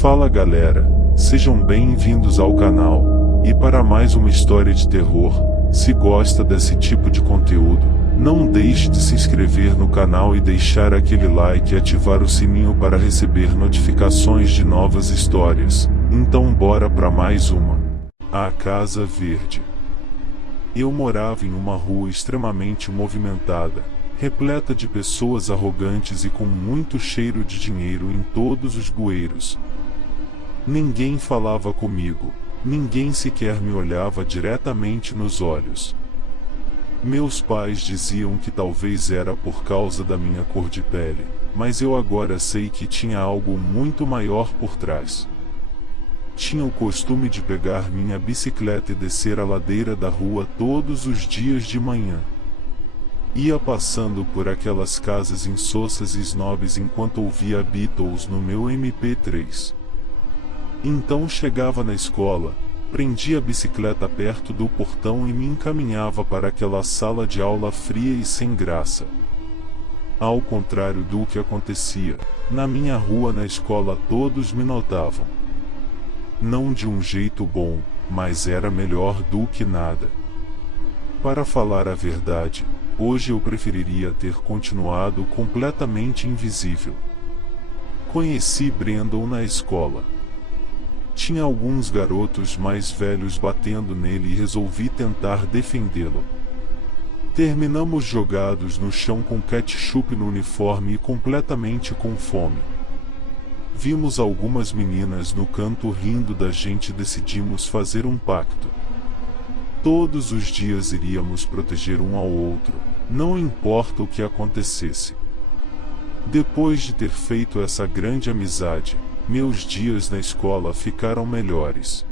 Fala galera, sejam bem-vindos ao canal, e para mais uma história de terror. Se gosta desse tipo de conteúdo, não deixe de se inscrever no canal e deixar aquele like e ativar o sininho para receber notificações de novas histórias. Então bora para mais uma. A Casa Verde. Eu morava em uma rua extremamente movimentada, repleta de pessoas arrogantes e com muito cheiro de dinheiro em todos os bueiros. Ninguém falava comigo, ninguém sequer me olhava diretamente nos olhos. Meus pais diziam que talvez era por causa da minha cor de pele, mas eu agora sei que tinha algo muito maior por trás. Tinha o costume de pegar minha bicicleta e descer a ladeira da rua todos os dias de manhã. Ia passando por aquelas casas insossas e snobs enquanto ouvia Beatles no meu MP3. Então chegava na escola, prendia a bicicleta perto do portão e me encaminhava para aquela sala de aula fria e sem graça. Ao contrário do que acontecia, na minha rua na escola todos me notavam. Não de um jeito bom, mas era melhor do que nada. Para falar a verdade, hoje eu preferiria ter continuado completamente invisível. Conheci Brandon na escola. Tinha alguns garotos mais velhos batendo nele e resolvi tentar defendê-lo. Terminamos jogados no chão com ketchup no uniforme e completamente com fome. Vimos algumas meninas no canto rindo da gente e decidimos fazer um pacto. Todos os dias iríamos proteger um ao outro, não importa o que acontecesse. Depois de ter feito essa grande amizade, meus dias na escola ficaram melhores.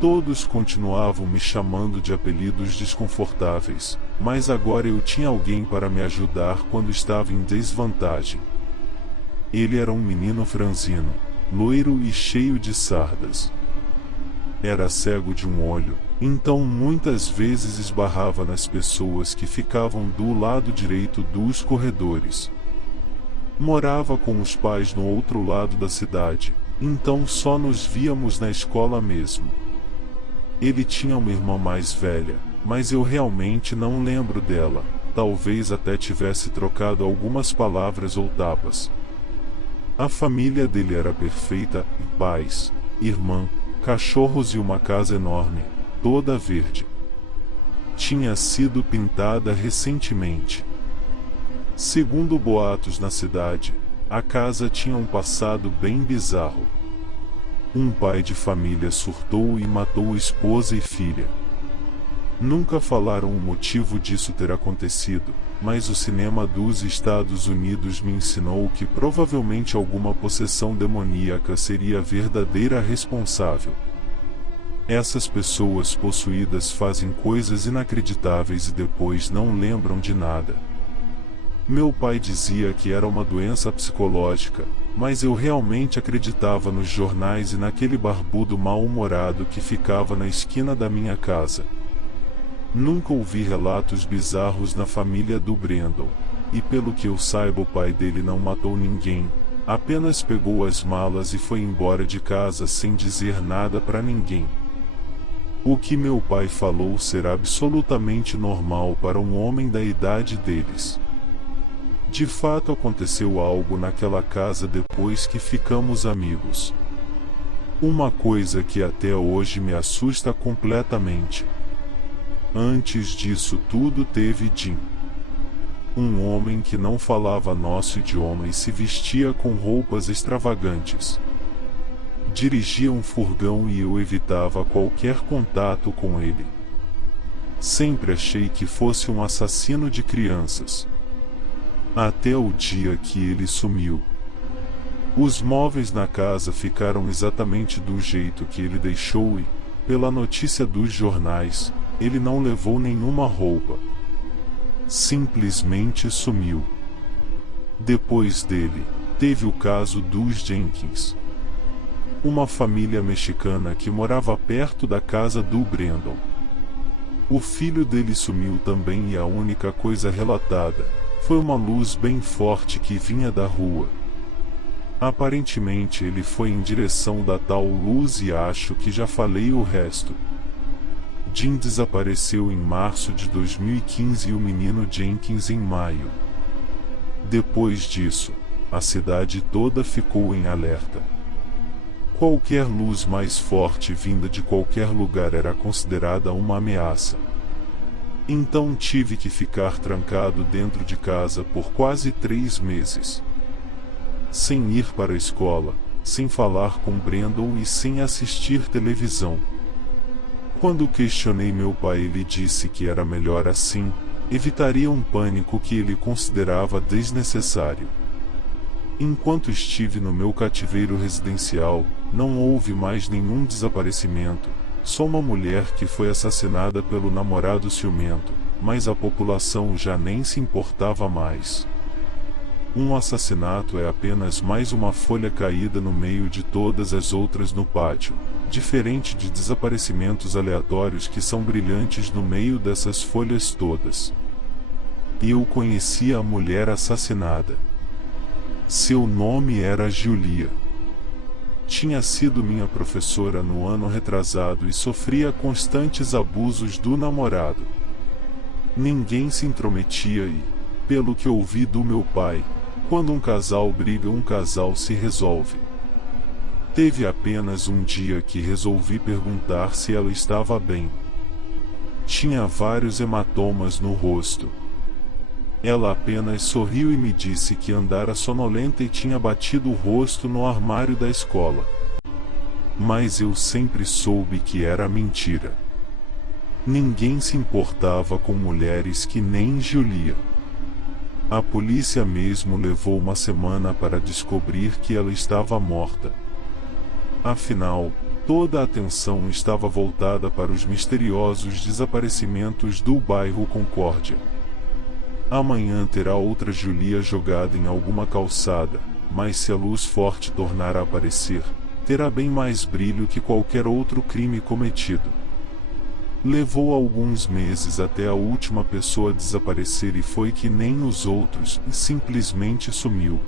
Todos continuavam me chamando de apelidos desconfortáveis, mas agora eu tinha alguém para me ajudar quando estava em desvantagem. Ele era um menino franzino, loiro e cheio de sardas. Era cego de um olho, então muitas vezes esbarrava nas pessoas que ficavam do lado direito dos corredores. Morava com os pais no outro lado da cidade, então só nos víamos na escola mesmo. Ele tinha uma irmã mais velha, mas eu realmente não lembro dela, talvez até tivesse trocado algumas palavras ou tapas. A família dele era perfeita, pais, irmã, cachorros e uma casa enorme, toda verde. Tinha sido pintada recentemente. Segundo boatos na cidade, a casa tinha um passado bem bizarro. Um pai de família surtou e matou esposa e filha. Nunca falaram o motivo disso ter acontecido, mas o cinema dos Estados Unidos me ensinou que provavelmente alguma possessão demoníaca seria a verdadeira responsável. Essas pessoas possuídas fazem coisas inacreditáveis e depois não lembram de nada. Meu pai dizia que era uma doença psicológica, mas eu realmente acreditava nos jornais e naquele barbudo mal-humorado que ficava na esquina da minha casa. Nunca ouvi relatos bizarros na família do Brandon, e pelo que eu saiba o pai dele não matou ninguém, apenas pegou as malas e foi embora de casa sem dizer nada para ninguém. O que meu pai falou será absolutamente normal para um homem da idade deles. De fato aconteceu algo naquela casa depois que ficamos amigos. Uma coisa que até hoje me assusta completamente. Antes disso tudo teve Jim. Um homem que não falava nosso idioma e se vestia com roupas extravagantes. Dirigia um furgão e eu evitava qualquer contato com ele. Sempre achei que fosse um assassino de crianças. Até o dia que ele sumiu. Os móveis na casa ficaram exatamente do jeito que ele deixou e, pela notícia dos jornais, ele não levou nenhuma roupa. Simplesmente sumiu. Depois dele, teve o caso dos Jenkins. Uma família mexicana que morava perto da casa do Brandon. O filho dele sumiu também e a única coisa relatada foi uma luz bem forte que vinha da rua. Aparentemente ele foi em direção da tal luz e acho que já falei o resto. Jim desapareceu em março de 2015 e o menino Jenkins em maio. Depois disso, a cidade toda ficou em alerta. Qualquer luz mais forte vinda de qualquer lugar era considerada uma ameaça. Então tive que ficar trancado dentro de casa por quase 3 meses. Sem ir para a escola, sem falar com Brandon e sem assistir televisão. Quando questionei meu pai, ele disse que era melhor assim, evitaria um pânico que ele considerava desnecessário. Enquanto estive no meu cativeiro residencial, não houve mais nenhum desaparecimento, só uma mulher que foi assassinada pelo namorado ciumento, mas a população já nem se importava mais. Um assassinato é apenas mais uma folha caída no meio de todas as outras no pátio, diferente de desaparecimentos aleatórios que são brilhantes no meio dessas folhas todas. Eu conhecia a mulher assassinada. Seu nome era Julia. Tinha sido minha professora no ano retrasado e sofria constantes abusos do namorado. Ninguém se intrometia e, pelo que ouvi do meu pai, quando um casal briga, um casal se resolve. Teve apenas um dia que resolvi perguntar se ela estava bem. Tinha vários hematomas no rosto. Ela apenas sorriu e me disse que andara sonolenta e tinha batido o rosto no armário da escola. Mas eu sempre soube que era mentira. Ninguém se importava com mulheres que nem Julia. A polícia mesmo levou uma semana para descobrir que ela estava morta. Afinal, toda a atenção estava voltada para os misteriosos desaparecimentos do bairro Concórdia. Amanhã terá outra Julia jogada em alguma calçada, mas se a luz forte tornar a aparecer, terá bem mais brilho que qualquer outro crime cometido. Levou alguns meses até a última pessoa desaparecer e foi que nem os outros, e simplesmente sumiu.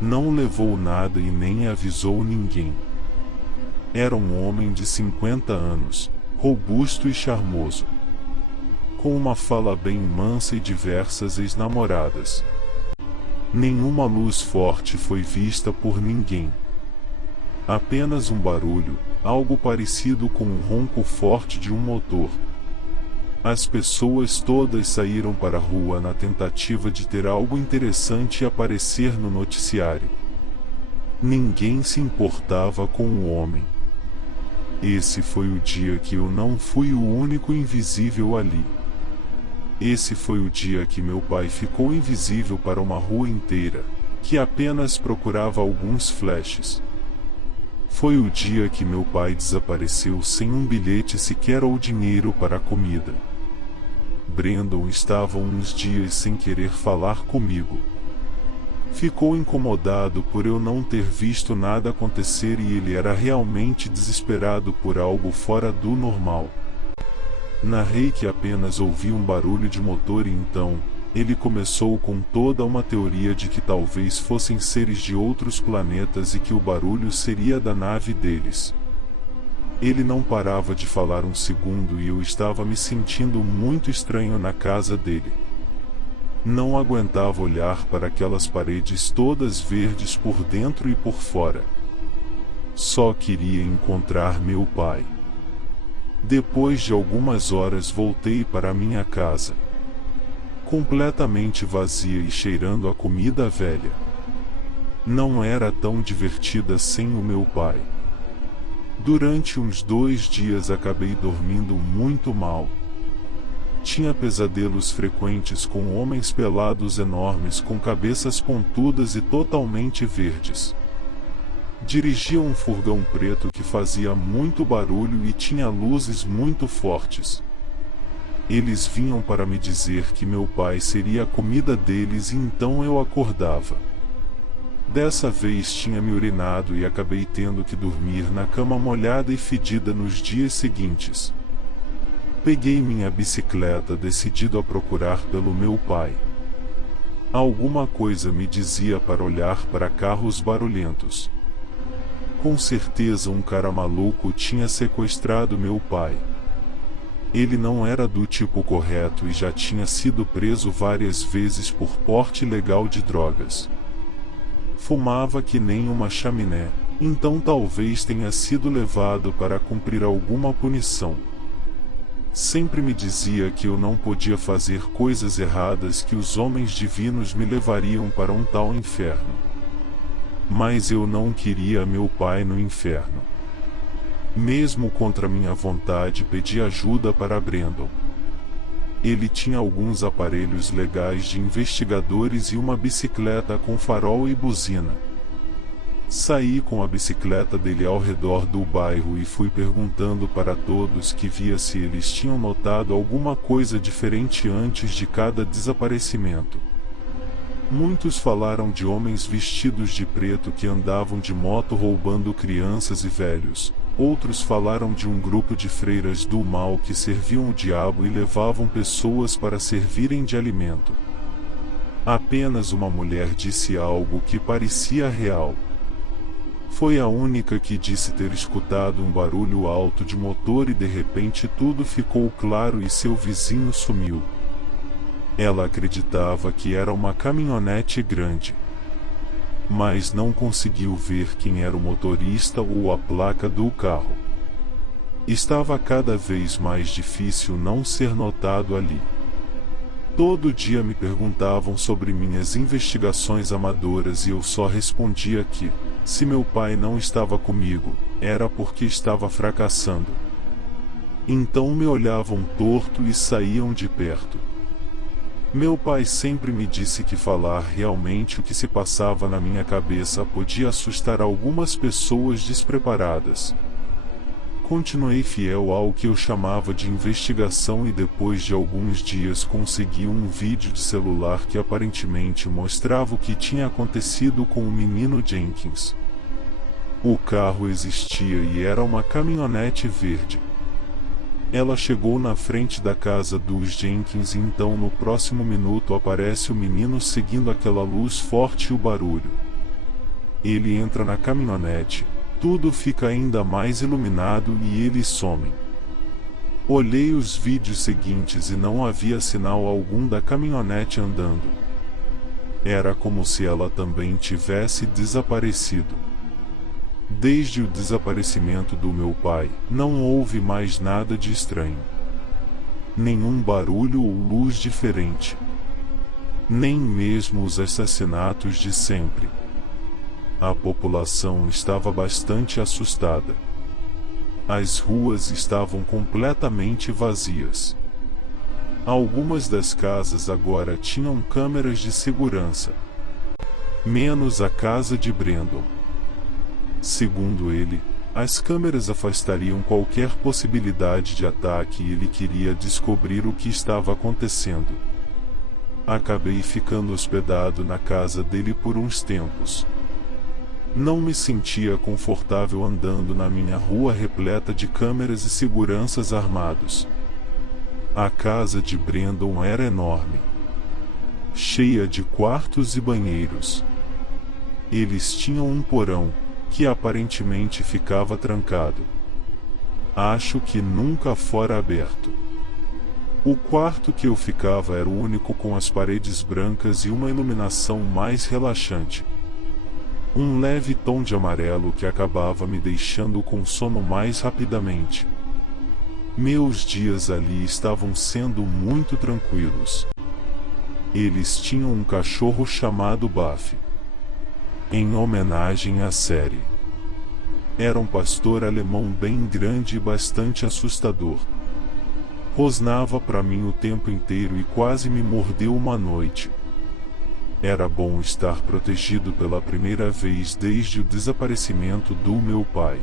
Não levou nada e nem avisou ninguém. Era um homem de 50 anos, robusto e charmoso, com uma fala bem mansa e diversas ex-namoradas. Nenhuma luz forte foi vista por ninguém. Apenas um barulho, algo parecido com um ronco forte de um motor. As pessoas todas saíram para a rua na tentativa de ter algo interessante aparecer no noticiário. Ninguém se importava com o homem. Esse foi o dia que eu não fui o único invisível ali. Esse foi o dia que meu pai ficou invisível para uma rua inteira, que apenas procurava alguns flashes. Foi o dia que meu pai desapareceu sem um bilhete sequer ou dinheiro para a comida. Brandon estava uns dias sem querer falar comigo. Ficou incomodado por eu não ter visto nada acontecer e ele era realmente desesperado por algo fora do normal. Narrei que apenas ouvi um barulho de motor e então, ele começou com toda uma teoria de que talvez fossem seres de outros planetas e que o barulho seria da nave deles. Ele não parava de falar um segundo e eu estava me sentindo muito estranho na casa dele. Não aguentava olhar para aquelas paredes todas verdes por dentro e por fora. Só queria encontrar meu pai. Depois de algumas horas voltei para minha casa, completamente vazia e cheirando a comida velha. Não era tão divertida sem o meu pai. Durante uns 2 dias acabei dormindo muito mal. Tinha pesadelos frequentes com homens pelados enormes com cabeças pontudas e totalmente verdes. Dirigia um furgão preto que fazia muito barulho e tinha luzes muito fortes. Eles vinham para me dizer que meu pai seria a comida deles e então eu acordava. Dessa vez tinha me urinado e acabei tendo que dormir na cama molhada e fedida nos dias seguintes. Peguei minha bicicleta decidido a procurar pelo meu pai. Alguma coisa me dizia para olhar para carros barulhentos. Com certeza um cara maluco tinha sequestrado meu pai. Ele não era do tipo correto e já tinha sido preso várias vezes por porte ilegal de drogas. Fumava que nem uma chaminé, então talvez tenha sido levado para cumprir alguma punição. Sempre me dizia que eu não podia fazer coisas erradas, que os homens divinos me levariam para um tal inferno. Mas eu não queria meu pai no inferno. Mesmo contra minha vontade, pedi ajuda para Brandon. Ele tinha alguns aparelhos legais de investigadores e uma bicicleta com farol e buzina. Saí com a bicicleta dele ao redor do bairro e fui perguntando para todos que via se eles tinham notado alguma coisa diferente antes de cada desaparecimento. Muitos falaram de homens vestidos de preto que andavam de moto roubando crianças e velhos. Outros falaram de um grupo de freiras do mal que serviam o diabo e levavam pessoas para servirem de alimento. Apenas uma mulher disse algo que parecia real. Foi a única que disse ter escutado um barulho alto de motor e de repente tudo ficou claro e seu vizinho sumiu. Ela acreditava que era uma caminhonete grande, mas não conseguiu ver quem era o motorista ou a placa do carro. Estava cada vez mais difícil não ser notado ali. Todo dia me perguntavam sobre minhas investigações amadoras e eu só respondia que, se meu pai não estava comigo, era porque estava fracassando. Então me olhavam torto e saíam de perto. Meu pai sempre me disse que falar realmente o que se passava na minha cabeça podia assustar algumas pessoas despreparadas. Continuei fiel ao que eu chamava de investigação e depois de alguns dias consegui um vídeo de celular que aparentemente mostrava o que tinha acontecido com o menino Jenkins. O carro existia e era uma caminhonete verde. Ela chegou na frente da casa dos Jenkins e então no próximo minuto aparece o menino seguindo aquela luz forte e o barulho. Ele entra na caminhonete, tudo fica ainda mais iluminado e eles somem. Olhei os vídeos seguintes e não havia sinal algum da caminhonete andando. Era como se ela também tivesse desaparecido. Desde o desaparecimento do meu pai, não houve mais nada de estranho. Nenhum barulho ou luz diferente. Nem mesmo os assassinatos de sempre. A população estava bastante assustada. As ruas estavam completamente vazias. Algumas das casas agora tinham câmeras de segurança. Menos a casa de Brandon. Segundo ele, as câmeras afastariam qualquer possibilidade de ataque e ele queria descobrir o que estava acontecendo. Acabei ficando hospedado na casa dele por uns tempos. Não me sentia confortável andando na minha rua repleta de câmeras e seguranças armados. A casa de Brandon era enorme, cheia de quartos e banheiros. Eles tinham um porão, que aparentemente ficava trancado. Acho que nunca fora aberto. O quarto que eu ficava era o único com as paredes brancas e uma iluminação mais relaxante. Um leve tom de amarelo que acabava me deixando com sono mais rapidamente. Meus dias ali estavam sendo muito tranquilos. Eles tinham um cachorro chamado Buffy, em homenagem à série. Era um pastor alemão bem grande e bastante assustador. Rosnava para mim o tempo inteiro e quase me mordeu uma noite. Era bom estar protegido pela primeira vez desde o desaparecimento do meu pai.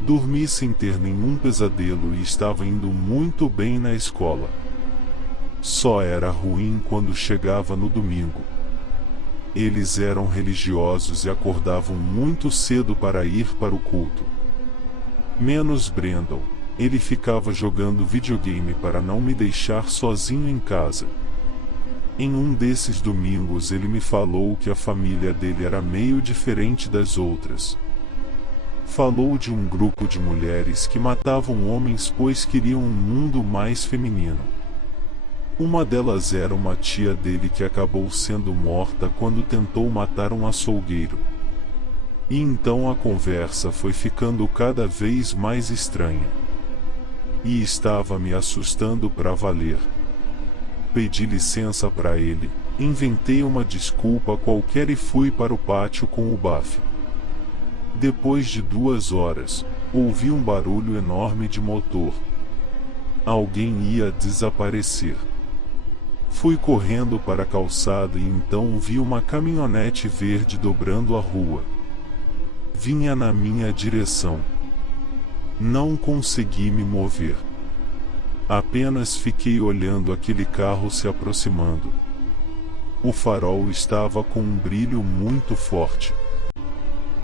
Dormi sem ter nenhum pesadelo e estava indo muito bem na escola. Só era ruim quando chegava no domingo. Eles eram religiosos e acordavam muito cedo para ir para o culto. Menos Brandon, ele ficava jogando videogame para não me deixar sozinho em casa. Em um desses domingos ele me falou que a família dele era meio diferente das outras. Falou de um grupo de mulheres que matavam homens pois queriam um mundo mais feminino. Uma delas era uma tia dele que acabou sendo morta quando tentou matar um açougueiro. E então a conversa foi ficando cada vez mais estranha. E estava me assustando para valer. Pedi licença para ele, inventei uma desculpa qualquer e fui para o pátio com o bafo. Depois de 2 horas, ouvi um barulho enorme de motor. Alguém ia desaparecer. Fui correndo para a calçada e então vi uma caminhonete verde dobrando a rua. Vinha na minha direção. Não consegui me mover. Apenas fiquei olhando aquele carro se aproximando. O farol estava com um brilho muito forte.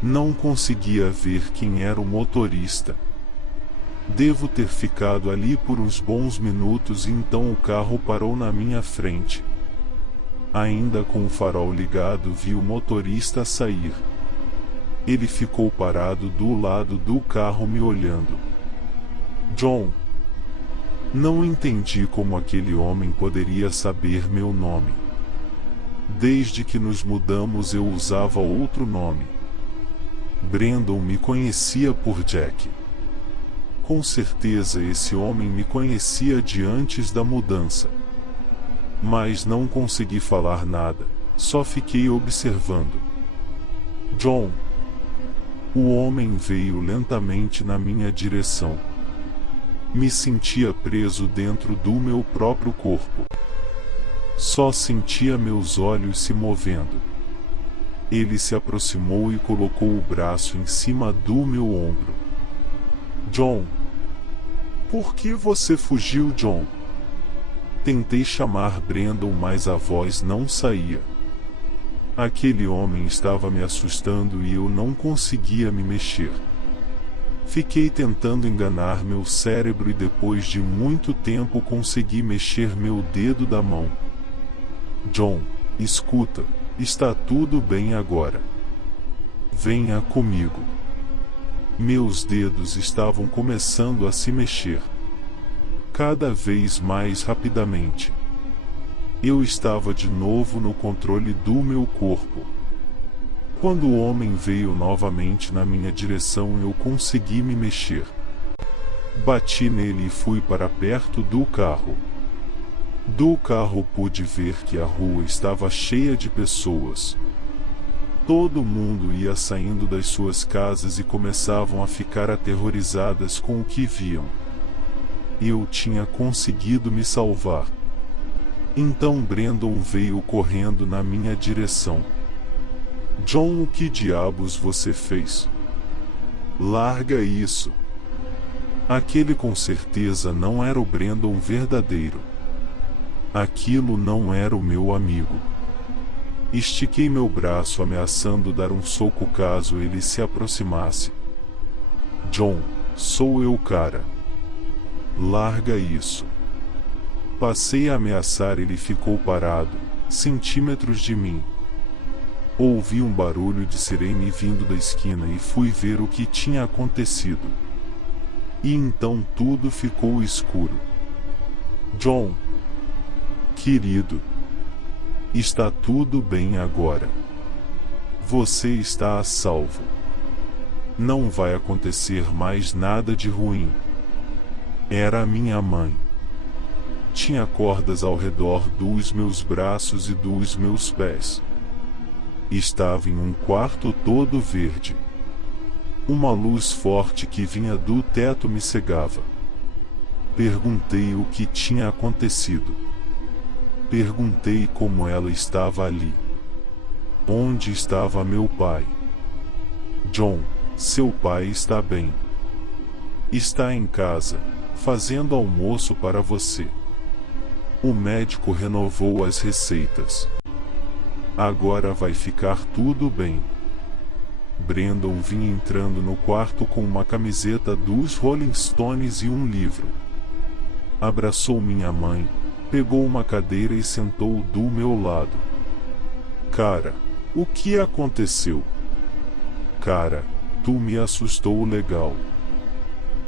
Não conseguia ver quem era o motorista. Devo ter ficado ali por uns bons minutos e então o carro parou na minha frente. Ainda com o farol ligado, vi o motorista sair. Ele ficou parado do lado do carro me olhando. John. Não entendi como aquele homem poderia saber meu nome. Desde que nos mudamos eu usava outro nome. Brandon me conhecia por Jack. Com certeza esse homem me conhecia de antes da mudança. Mas não consegui falar nada, só fiquei observando. John. O homem veio lentamente na minha direção. Me sentia preso dentro do meu próprio corpo. Só sentia meus olhos se movendo. Ele se aproximou e colocou o braço em cima do meu ombro. John. Por que você fugiu, John? Tentei chamar Brandon, mas a voz não saía. Aquele homem estava me assustando e eu não conseguia me mexer. Fiquei tentando enganar meu cérebro e depois de muito tempo consegui mexer meu dedo da mão. John, escuta, está tudo bem agora. Venha comigo. Meus dedos estavam começando a se mexer. Cada vez mais rapidamente. Eu estava de novo no controle do meu corpo. Quando o homem veio novamente na minha direção, eu consegui me mexer. Bati nele e fui para perto do carro. Do carro pude ver que a rua estava cheia de pessoas. Todo mundo ia saindo das suas casas e começavam a ficar aterrorizadas com o que viam. Eu tinha conseguido me salvar. Então Brandon veio correndo na minha direção. John, o que diabos você fez? Larga isso. Aquele com certeza não era o Brandon verdadeiro. Aquilo não era o meu amigo. Estiquei meu braço ameaçando dar um soco caso ele se aproximasse. John, sou eu, cara. Larga isso. Passei a ameaçar, ele ficou parado, centímetros de mim. Ouvi um barulho de sirene vindo da esquina e fui ver o que tinha acontecido. E então tudo ficou escuro. John. Querido. Está tudo bem agora. Você está a salvo. Não vai acontecer mais nada de ruim. Era a minha mãe. Tinha cordas ao redor dos meus braços e dos meus pés. Estava em um quarto todo verde. Uma luz forte que vinha do teto me cegava. Perguntei o que tinha acontecido. Perguntei como ela estava ali. Onde estava meu pai? John, seu pai está bem. Está em casa, fazendo almoço para você. O médico renovou as receitas. Agora vai ficar tudo bem. Brandon vinha entrando no quarto com uma camiseta dos Rolling Stones e um livro. Abraçou minha mãe, Pegou uma cadeira e sentou do meu lado. Cara, o que aconteceu? Cara, tu me assustou legal.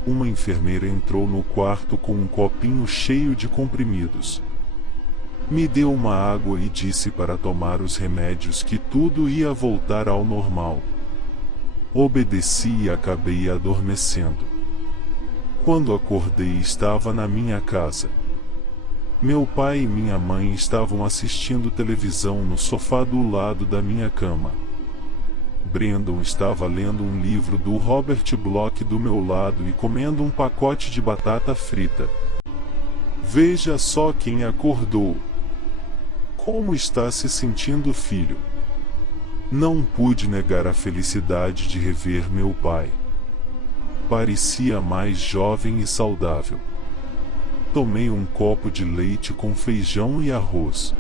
Uma enfermeira entrou no quarto com um copinho cheio de comprimidos. Me deu uma água e disse para tomar os remédios que tudo ia voltar ao normal. Obedeci e acabei adormecendo. Quando acordei, estava na minha casa. Meu pai e minha mãe estavam assistindo televisão no sofá do lado da minha cama. Brandon estava lendo um livro do Robert Bloch do meu lado e comendo um pacote de batata frita. Veja só quem acordou. Como está se sentindo, filho? Não pude negar a felicidade de rever meu pai. Parecia mais jovem e saudável. Tomei um copo de leite com feijão e arroz.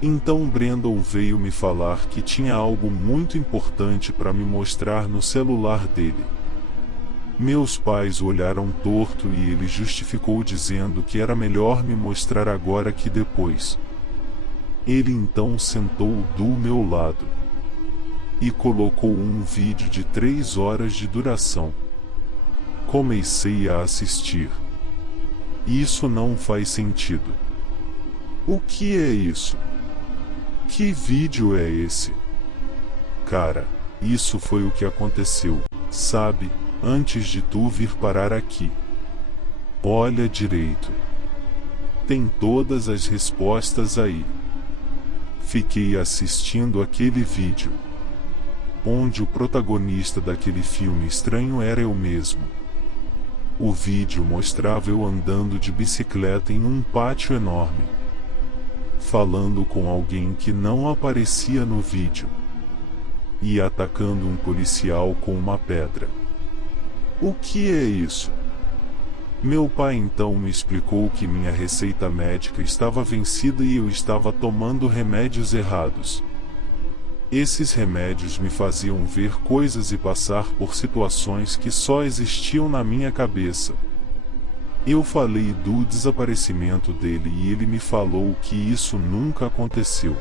Então Brandon veio me falar que tinha algo muito importante para me mostrar no celular dele. Meus pais olharam torto e ele justificou dizendo que era melhor me mostrar agora que depois. Ele então sentou do meu lado e colocou um vídeo de 3 horas de duração. Comecei a assistir. Isso não faz sentido. O que é isso? Que vídeo é esse? Cara, isso foi o que aconteceu, sabe, antes de tu vir parar aqui. Olha direito. Tem todas as respostas aí. Fiquei assistindo aquele vídeo, onde o protagonista daquele filme estranho era eu mesmo. O vídeo mostrava eu andando de bicicleta em um pátio enorme, falando com alguém que não aparecia no vídeo, e atacando um policial com uma pedra. O que é isso? Meu pai então me explicou que minha receita médica estava vencida e eu estava tomando remédios errados. Esses remédios me faziam ver coisas e passar por situações que só existiam na minha cabeça. Eu falei do desaparecimento dele e ele me falou que isso nunca aconteceu.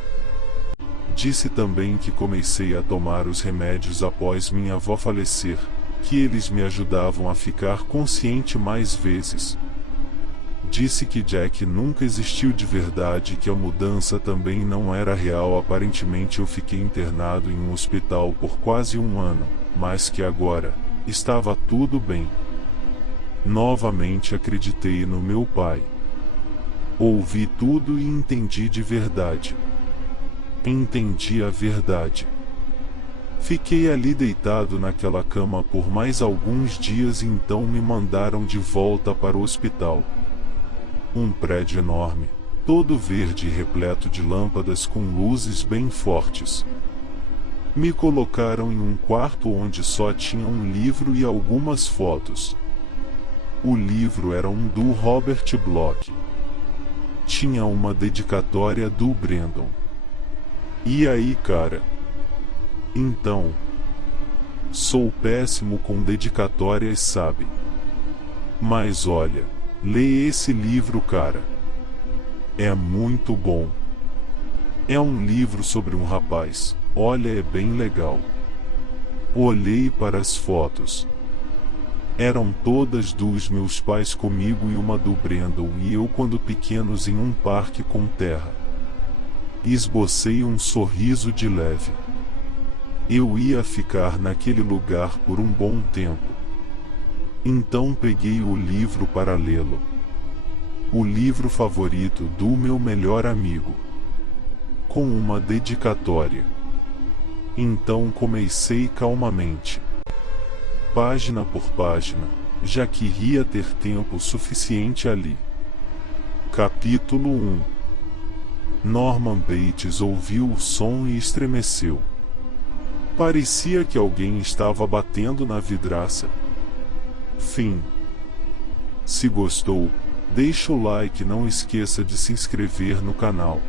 Disse também que comecei a tomar os remédios após minha avó falecer, que eles me ajudavam a ficar consciente mais vezes. Disse que Jack nunca existiu de verdade e que a mudança também não era real. Aparentemente eu fiquei internado em um hospital por quase 1 ano, mas que agora estava tudo bem. Novamente acreditei no meu pai. Ouvi tudo e entendi de verdade. Entendi a verdade. Fiquei ali deitado naquela cama por mais alguns dias e então me mandaram de volta para o hospital. Um prédio enorme, todo verde e repleto de lâmpadas com luzes bem fortes. Me colocaram em um quarto onde só tinha um livro e algumas fotos. O livro era um do Robert Bloch. Tinha uma dedicatória do Brandon. E aí, cara? Então, sou péssimo com dedicatórias, sabe? Mas olha, lê esse livro, cara. É muito bom. É um livro sobre um rapaz. Olha, é bem legal. Olhei para as fotos. Eram todas dos meus pais comigo e uma do Brandon e eu quando pequenos em um parque com terra. Esbocei um sorriso de leve. Eu ia ficar naquele lugar por um bom tempo. Então peguei o livro para lê-lo. O livro favorito do meu melhor amigo. Com uma dedicatória. Então comecei calmamente, página por página, já que iria ter tempo suficiente ali. Capítulo 1. Norman Bates ouviu o som e estremeceu. Parecia que alguém estava batendo na vidraça. Fim. Se gostou, deixa o like e não esqueça de se inscrever no canal.